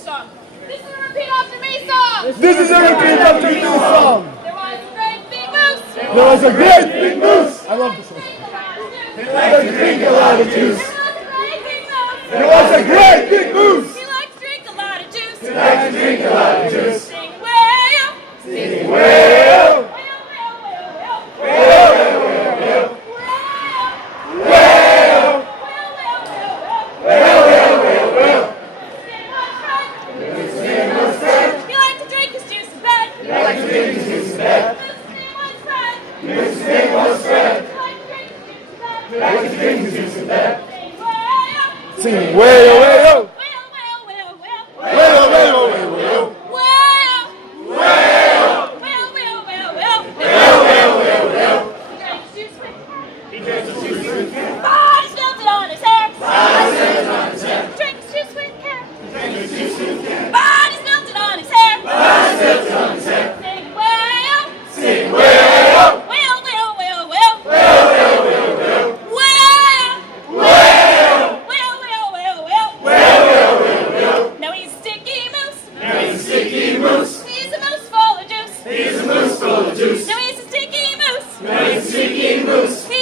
song. This is a repeat after me song. This is a repeat after me song. There was a great big moose. There was a great big moose. I love this one. He liked to drink a lot of juice. There was a great big moose. He liked to drink a lot of juice. He liked to drink a lot of juice. Sing whale. Sing whale. He liked to drink his juice in bed. He liked to drink his juice in bed. His name was Fred. He liked to drink his juice in bed. Sing whale. Sing whale, whale. Whale, whale, whale, whale. Whale, whale, whale, whale. Whale. Whale. Whale, whale, whale, whale. Whale, whale, whale, whale. He drank his juice with care. Bodies melted on his hair. Drank his juice with care. Bodies melted on his hair. Sing whale. Sing whale. Whale, whale, whale, whale. Whale, whale, whale, whale. Whale. Whale. Whale, whale, whale, whale. Whale, whale, whale, whale. Now he's a sticky moose. Now he's a sticky moose. He's a moose full of juice. He's a moose full of juice. Now he's a sticky moose. Now he's a sticky moose. He's